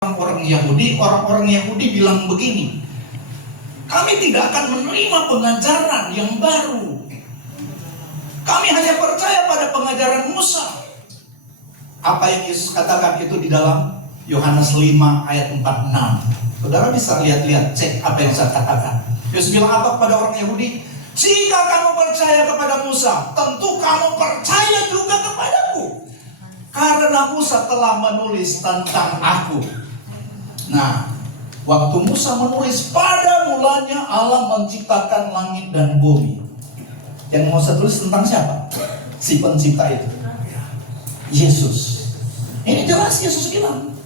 orang-orang Yahudi bilang begini, kami tidak akan menerima pengajaran yang baru. Kami hanya percaya pada pengajaran Musa. Apa yang Yesus katakan itu di dalam Yohanes 5 ayat 46. Saudara bisa lihat-lihat, cek apa yang saya katakan. Yesus bilang apa kepada orang Yahudi? Jika kamu percaya kepada Musa, tentu kamu percaya juga kepadaku. Karena Musa telah menulis tentang aku. Nah, waktu Musa menulis, pada mulanya Allah menciptakan langit dan bumi. Yang Musa tulis tentang siapa? Si pencipta itu, Yesus. Ini jelas Yesus bilang,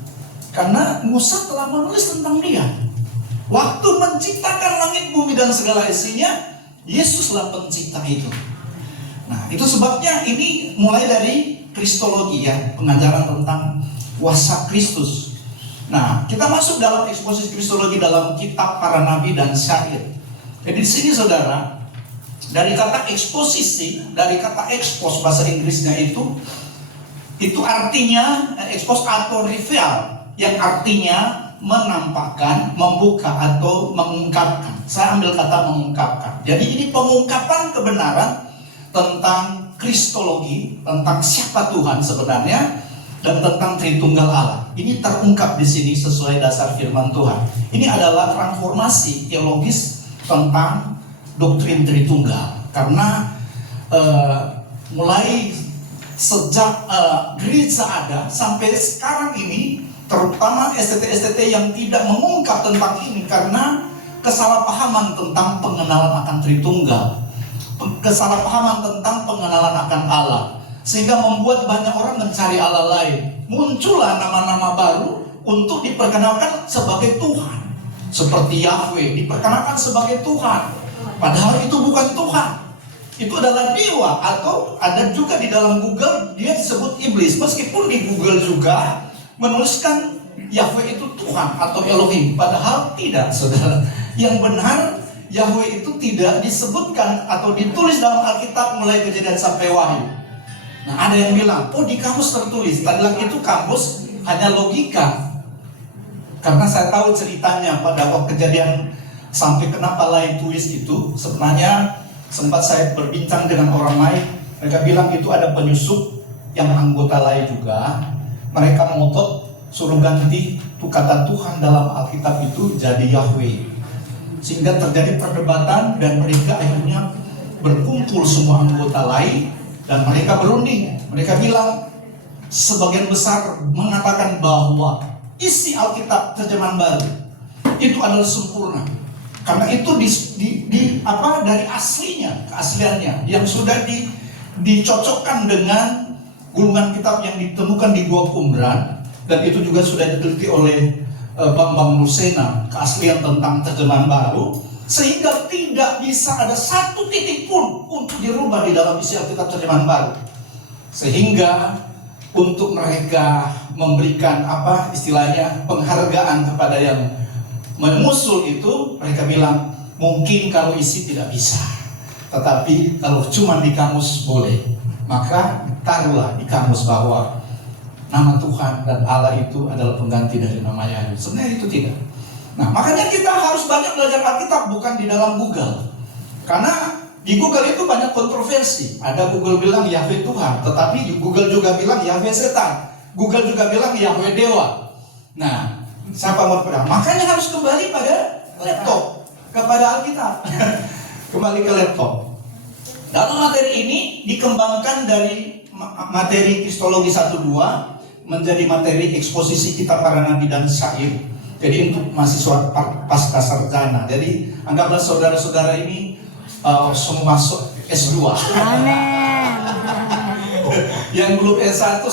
karena Musa telah menulis tentang dia. Waktu menciptakan langit, bumi dan segala isinya, Yesuslah pencipta itu. Nah, itu sebabnya ini mulai dari kristologi ya, pengajaran tentang kuasa Kristus. Nah, kita masuk dalam eksposisi kristologi dalam kitab para nabi dan syair. Jadi di sini saudara, dari kata eksposisi, dari kata expose bahasa Inggrisnya itu artinya expose atau reveal, yang artinya menampakkan, membuka atau mengungkapkan. Saya ambil kata mengungkapkan. Jadi ini pengungkapan kebenaran tentang kristologi, tentang siapa Tuhan sebenarnya, dan tentang Tritunggal Allah. Ini terungkap di sini sesuai dasar firman Tuhan. Ini adalah transformasi teologis tentang doktrin Tritunggal. Karena mulai sejak gereja ada sampai sekarang ini, terutama STT-STT yang tidak mengungkap tentang ini karena kesalahpahaman tentang pengenalan akan Tritunggal, kesalahpahaman tentang pengenalan akan Allah, sehingga membuat banyak orang mencari Allah lain. Muncullah nama-nama baru untuk diperkenalkan sebagai Tuhan, seperti Yahweh diperkenalkan sebagai Tuhan, padahal itu bukan Tuhan. Itu adalah dewa, atau ada juga di dalam Google dia disebut iblis, meskipun di Google juga menuliskan Yahweh itu Tuhan atau Elohim, padahal tidak, saudara. Yang benar Yahweh itu tidak disebutkan atau ditulis dalam Alkitab mulai Kejadian sampai Wahyu. Nah, ada yang bilang, oh di kamus tertulis. Tadi bilang itu kamus hanya logika. Karena saya tahu ceritanya pada waktu Kejadian sampai kenapa lain tulis itu. Sebenarnya sempat saya berbincang dengan orang lain. Mereka bilang itu ada penyusup yang anggota lain juga. Mereka ngotot suruh ganti tuh kata Tuhan dalam Alkitab itu jadi Yahweh. Sehingga terjadi perdebatan dan mereka akhirnya berkumpul semua anggota lain. Dan mereka berunding, mereka bilang sebagian besar mengatakan bahwa isi Alkitab terjemahan baru itu adalah sempurna, karena itu dari aslinya, keasliannya yang sudah dicocokkan dengan gulungan kitab yang ditemukan di Gua Qumran, dan itu juga sudah diteliti oleh Bambang Nusena, keaslian tentang terjemahan baru, sehingga tidak bisa ada satu titik pun untuk dirubah di dalam isi Alkitab terjemahan baru. Sehingga untuk mereka memberikan istilahnya penghargaan kepada yang mengusul itu, mereka bilang mungkin kalau isi tidak bisa, tetapi kalau cuma di kamus boleh. Maka taruhlah di kamus bahwa nama Tuhan dan Allah itu adalah pengganti dari nama Yahweh. Sebenarnya itu tidak. Nah, makanya kita harus banyak belajar Alkitab, bukan di dalam Google. Karena di Google itu banyak kontroversi. Ada Google bilang Yahweh Tuhan, tetapi Google juga bilang Yahweh setan. Google juga bilang Yahweh dewa. Nah, siapa mau pedang? Makanya harus kembali pada laptop, kepada Alkitab. Kembali ke laptop. Dalam materi ini dikembangkan dari materi kristologi 1-2 menjadi materi eksposisi kitab para nabi dan syair. Jadi untuk mahasiswa pasca sarjana. Jadi anggaplah saudara-saudara ini semua masuk S2. Amin. Yang belum S1